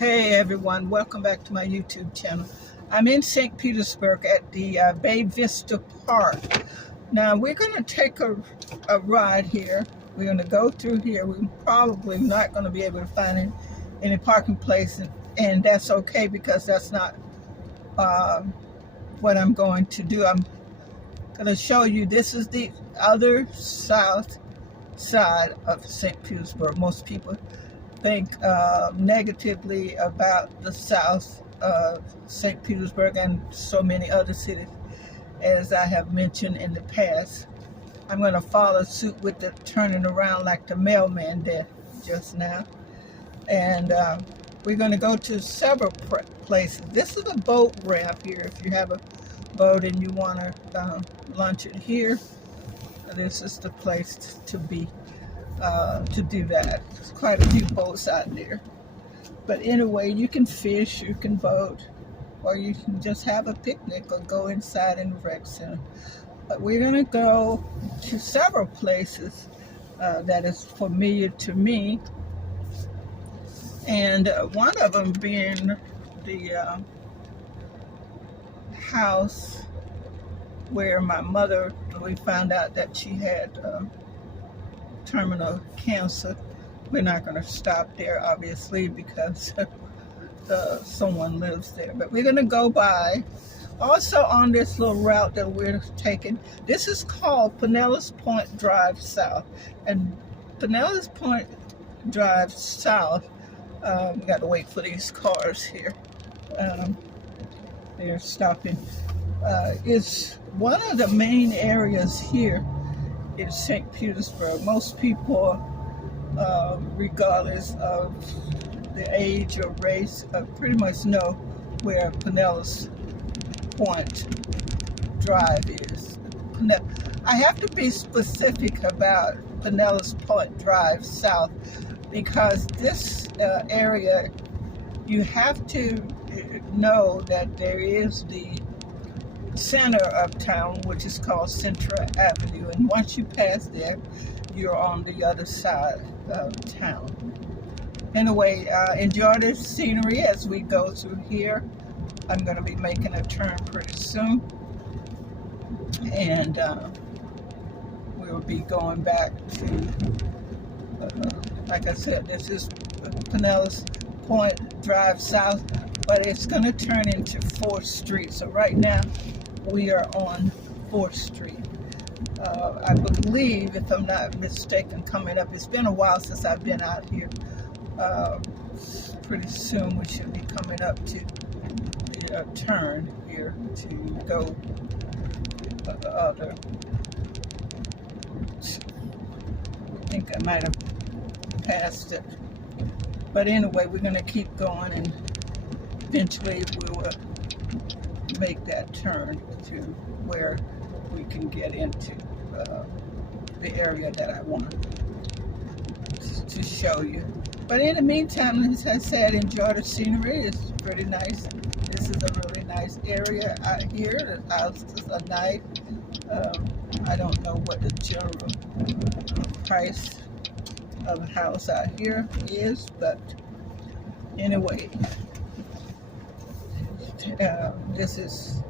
Hey everyone, welcome back to my YouTube channel. I'm in St. Petersburg at the Vista Park. Now we're going to take a ride here. We're going to go through here. We're probably not going to be able to find any parking place, and that's okay because that's not what I'm going to do. I'm going to show you this is the other south side of St. Petersburg. Most people think negatively about the south of St. Petersburg and so many other cities, as I have mentioned in the past. I'm going to follow suit with the turning around like the mailman did just now. And we're going to go to several places. This is a boat ramp here. If you have a boat and you want to launch it here, this is the place to be. To do that. There's quite a few boats out there. But anyway, you can fish, you can boat, or you can just have a picnic or go inside in the rec center. But we're going to go to several places that is familiar to me. And one of them being the house where my mother, we found out that she had terminal cancer. We're not going to stop there, obviously, because someone lives there. But we're going to go by. Also on this little route that we're taking, this is called Pinellas Point Drive South. And Pinellas Point Drive South, we got to wait for these cars here. They're stopping. It's one of the main areas here in St. Petersburg. Most people, regardless of the age or race, pretty much know where Pinellas Point Drive is. I have to be specific about Pinellas Point Drive South because this area, you have to know that there is the center of town, which is called Central Avenue, and once you pass there, you're on the other side of town. Anyway, enjoy the scenery as we go through here. I'm going to be making a turn pretty soon, and we'll be going back to, like I said, this is Pinellas Point Drive South, but it's going to turn into 4th Street. So right now, we are on 4th Street. I believe, if I'm not mistaken, coming up, it's been a while since I've been out here. Pretty soon we should be coming up to the turn here to go the other. I think I might have passed it. But anyway, we're going to keep going, and eventually we will make that turn to where we can get into the area that I want to show you. But in the meantime, as I said, enjoy the scenery. It's pretty nice. This is a really nice area out here. The houses are nice. I don't know what the general price of a house out here is, but anyway, this is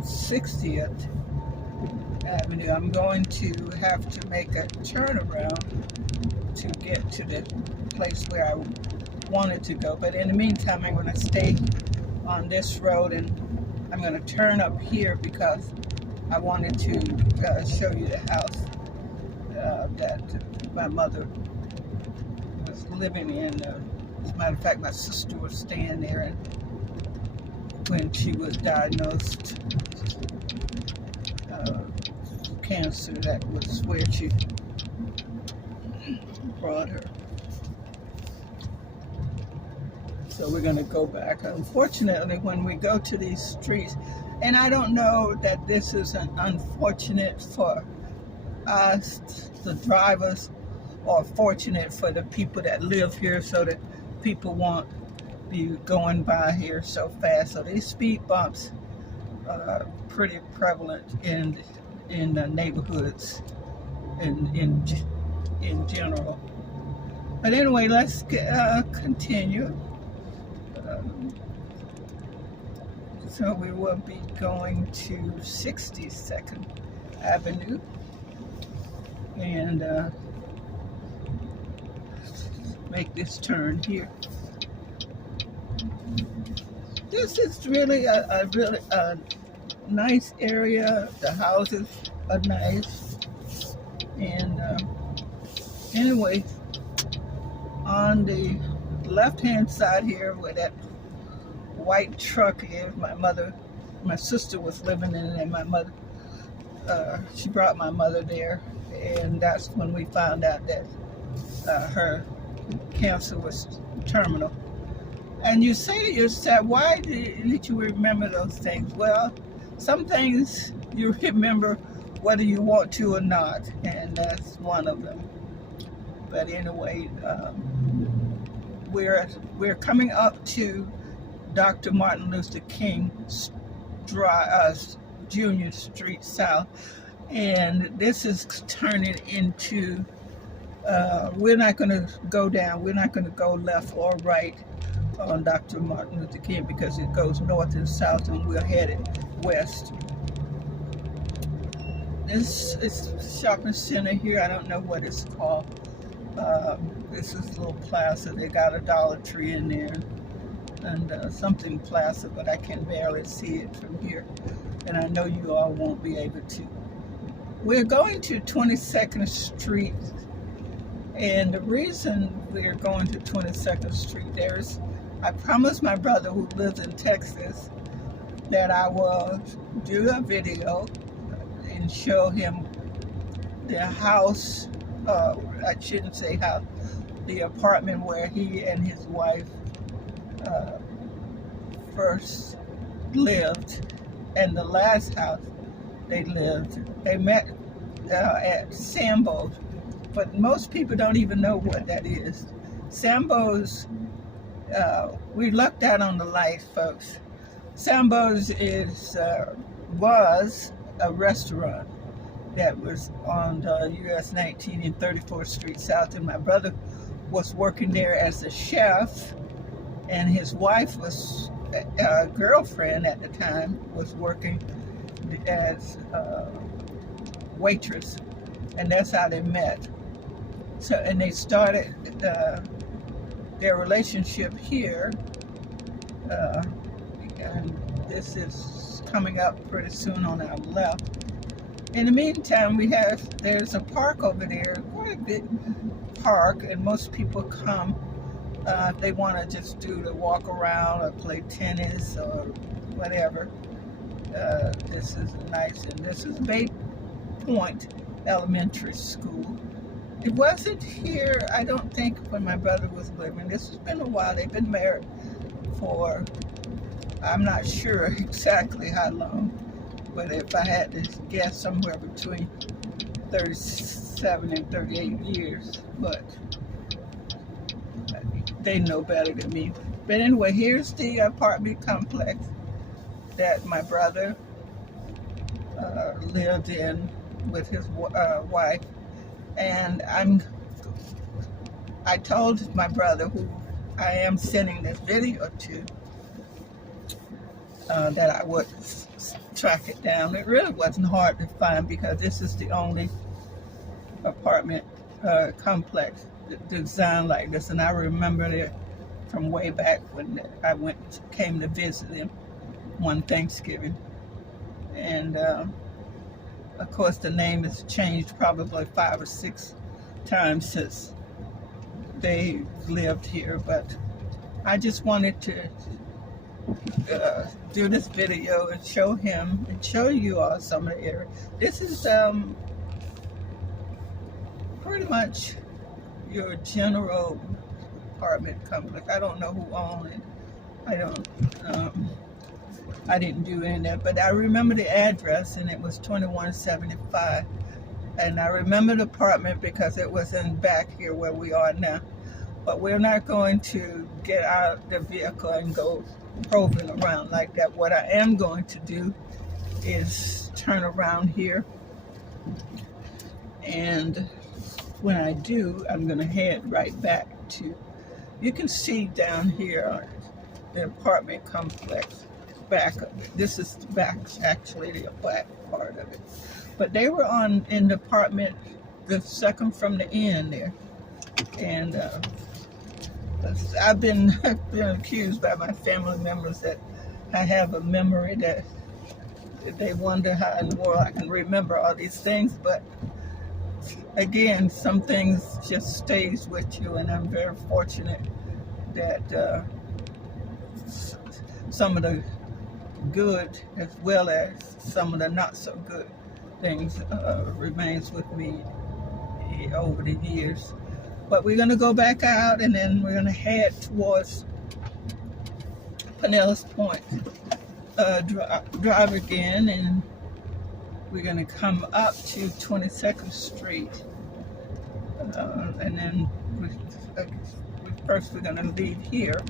60th Avenue. I'm going to have to make a turnaround to get to the place where I wanted to go. But in the meantime, I'm going to stay on this road, and I'm going to turn up here because I wanted to show you the house that my mother was living in. As a matter of fact, my sister was staying there, and when she was diagnosed cancer, that was where she brought her. So we're going to go back. Unfortunately, when we go to these streets, and I don't know that this is an unfortunate for us, the drivers, or fortunate for the people that live here, so that people won't be going by here so fast. So these speed bumps are pretty prevalent in the neighborhoods in general. But anyway, let's continue. Um, so we will be going to 62nd Avenue and make this turn here. This is really a really nice area. The houses are nice. And anyway, on the left-hand side here where that white truck is, my sister was living in it, and my mother, she brought my mother there, and that's when we found out that her cancer was terminal. And you say to yourself, why did you remember those things? Well, some things you remember whether you want to or not, and that's one of them. But anyway, we're coming up to Dr. Martin Luther King Jr. Street South, and this is turning into, we're not going to go down, we're not going to go left or right on Dr. Martin Luther King because it goes north and south, and we're headed west. This is shopping center here. I don't know what it's called. This is a little plaza. They got a Dollar Tree in there and something plaza, but I can barely see it from here. And I know you all won't be able to. We're going to 22nd Street. And the reason we're going to 22nd Street, I promised my brother who lives in Texas that I will do a video and show him the house, I shouldn't say house, the apartment where he and his wife first lived, and the last house they lived. They met at Sambo's, but most people don't even know what that is. Sambo's, we lucked out on the light, folks. Sambo's was a restaurant that was on US 19 and 34th Street South, and my brother was working there as a chef, and his wife was a girlfriend at the time, was working as a waitress, and that's how they met. So, and they started their relationship here, and this is coming up pretty soon on our left. In the meantime, there's a park over there, quite a big park, and most people come if they want to just do the walk around or play tennis or whatever. This is nice, and this is Bay Point Elementary School. It wasn't here, I don't think, when my brother was living. This has been a while. They've been married for, I'm not sure exactly how long, but if I had to guess, somewhere between 37 and 38 years, but they know better than me. But anyway, here's the apartment complex that my brother lived in with his wife. And I told my brother, who I am sending this video to, that I would track it down. It really wasn't hard to find because this is the only apartment complex designed like this, and I remember it from way back when I came to visit him one Thanksgiving. And of course, the name has changed probably 5 or 6 times since they lived here, but I just wanted to do this video and show him and show you all some of the area. This is pretty much your general apartment complex. I don't know who owned it. I didn't do any of that, but I remember the address, and it was 2175. And I remember the apartment because it was in back here where we are now. But we're not going to get out of the vehicle and go probing around like that. What I am going to do is turn around here and when I do, I'm going to head right back to, you can see down here the apartment complex back of it. This is the back, actually, the back part of it. But they were in the apartment, the second from the end there. And I've been accused by my family members that I have a memory that they wonder how in the world I can remember all these things. But again, some things just stays with you, and I'm very fortunate that some of the good as well as some of the not so good things remains with me over the years. But we're going to go back out, and then we're going to head towards Pinellas Point, drive again, and we're going to come up to 22nd Street, and then first we're going to leave here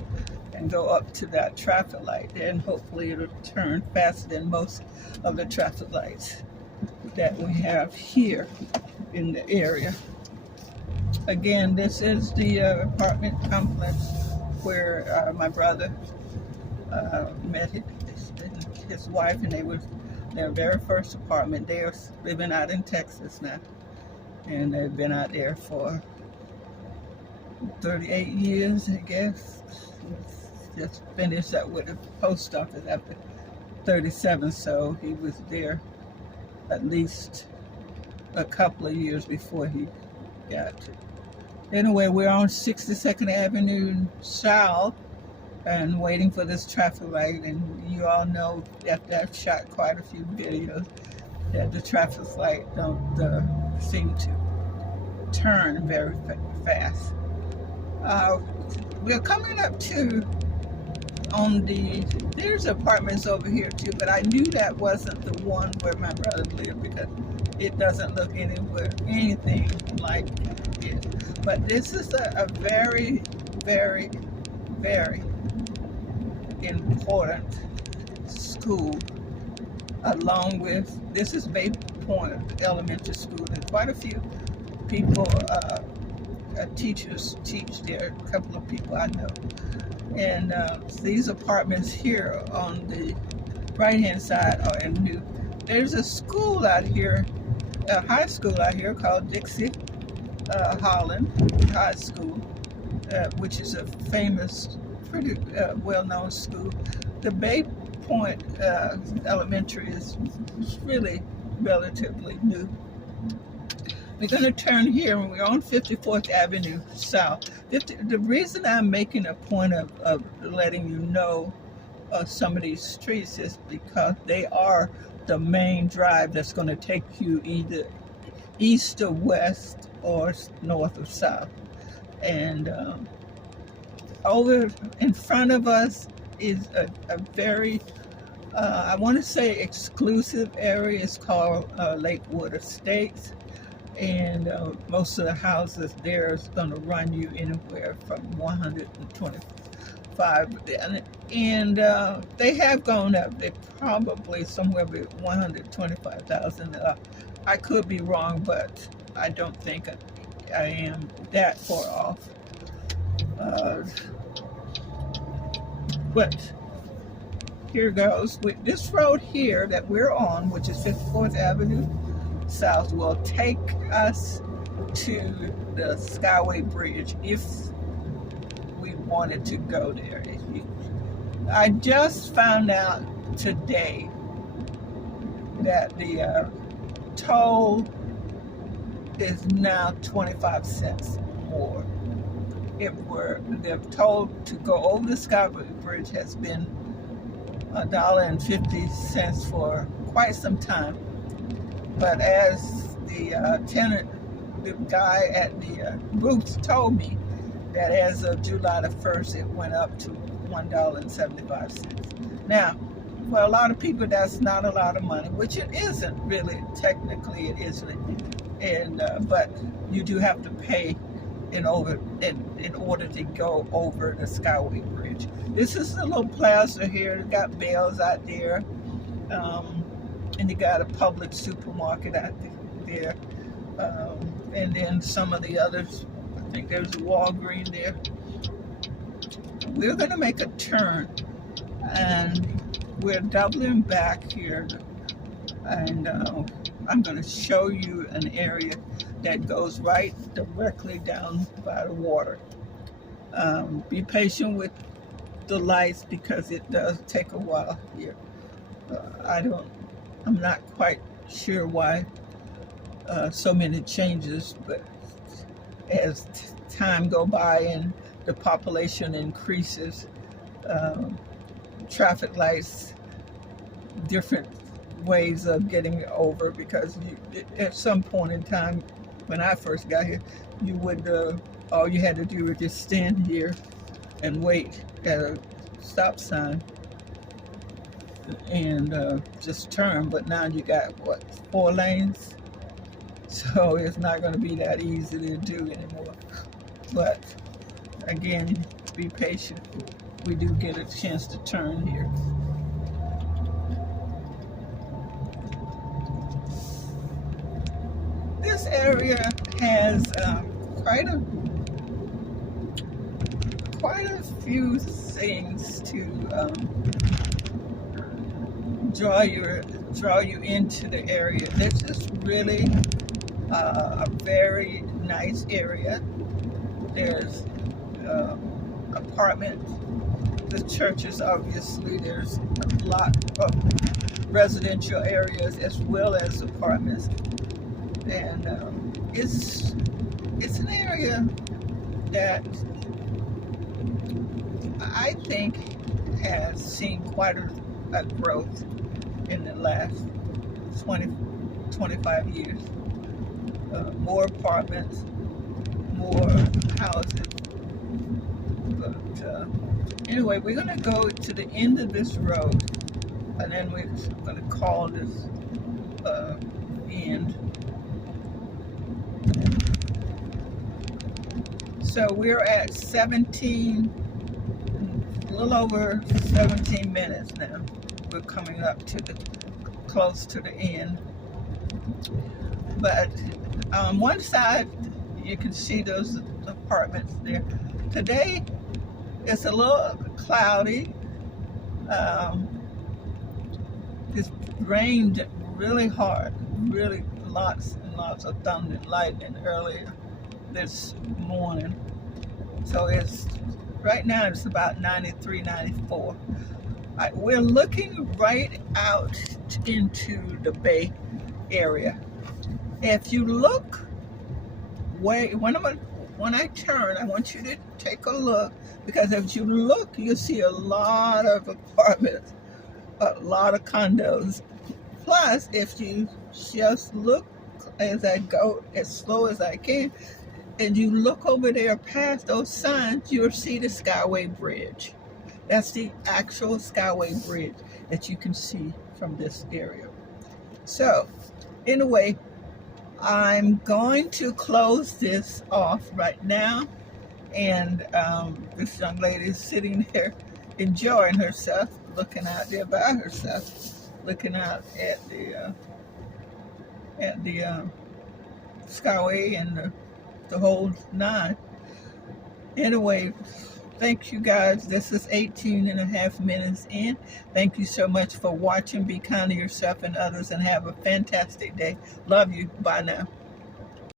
and go up to that traffic light, and hopefully it'll turn faster than most of the traffic lights that we have here in the area. Again, this is the apartment complex where my brother met his wife, and they were their very first apartment. They're living out in Texas now, and they've been out there for 38 years, I guess. Just finished up with the post office after 37, so he was there at least a couple of years before he got to. Anyway, we're on 62nd Avenue South and waiting for this traffic light, and you all know, after I've shot quite a few videos, that the traffic light don't seem to turn very fast. We're coming up to there's apartments over here too, but I knew that wasn't the one where my brother lived because it doesn't look anything like it. But this is a very, very, very important school, along with, this is Bay Point Elementary School, and quite a few people, teachers teach there, a couple of people I know. And these apartments here on the right-hand side are new. There's a school out here, a high school out here called Dixie Holland High School, which is a famous, pretty well-known school. The Bay Point Elementary is really relatively new. We're going to turn here, and we're on 54th Avenue South. The reason I'm making a point of letting you know some of these streets is because they are the main drive that's going to take you either east or west or north or south. And over in front of us is a very, I want to say exclusive area. It's called Lakewood Estates. And most of the houses there is going to run you anywhere from 125, and they have gone up. They're probably somewhere between 125,000. I could be wrong, but I don't think I am that far off. But here goes. With this road here that we're on, which is 54th Avenue South, will take us to the SKYWAY Bridge if we wanted to go there. I just found out today that the toll is now 25 cents more. The toll to go over the SKYWAY Bridge has been $1.50 for quite some time. But as the tenant, the guy at the booth told me that as of July the 1st, it went up to $1.75. Now, for a lot of people, that's not a lot of money, which it isn't really. Technically, it isn't. And but you do have to pay in order to go over the SKYWAY Bridge. This is a little plaza here. It's got bells out there. And you got a public supermarket out there, and then some of the others. I think there's a Walgreens there. We're going to make a turn, and we're doubling back here, and I'm going to show you an area that goes right directly down by the water. Be patient with the lights because it does take a while here. I'm not quite sure why so many changes, but as time go by and the population increases, traffic lights, different ways of getting over, because at some point in time when I first got here, you would all you had to do was just stand here and wait at a stop sign and just turn. But now you got what, 4 lanes, so it's not going to be that easy to do anymore. But again, be patient. We do get a chance to turn here. This area has quite a few things to draw you into the area. This is really a very nice area. There's apartments, the churches, obviously. There's a lot of residential areas as well as apartments, and it's an area that I think has seen quite a growth in the last 25 years. More apartments, more houses. But anyway, we're going to go to the end of this road, and then we're going to call this end. So we're at 17, a little over 17 minutes now. We're coming up to close to the end. But on one side, you can see those apartments there. Today, it's a little cloudy. It's rained really hard, really lots and lots of thunder and lightning earlier this morning. So right now it's about 93, 94. We're looking right out into the Bay Area. If you look when I turn, I want you to take a look, because if you look, you'll see a lot of apartments, a lot of condos. Plus, if you just look as I go as slow as I can, and you look over there past those signs, you'll see the Skyway Bridge. That's the actual Skyway Bridge that you can see from this area. So, anyway, I'm going to close this off right now. And this young lady is sitting there enjoying herself, looking out there by herself, looking out at the Skyway and the whole 9. Anyway, thank you guys. This is 18.5 minutes in. Thank you so much for watching. Be kind to yourself and others, and have a fantastic day. Love you. Bye now.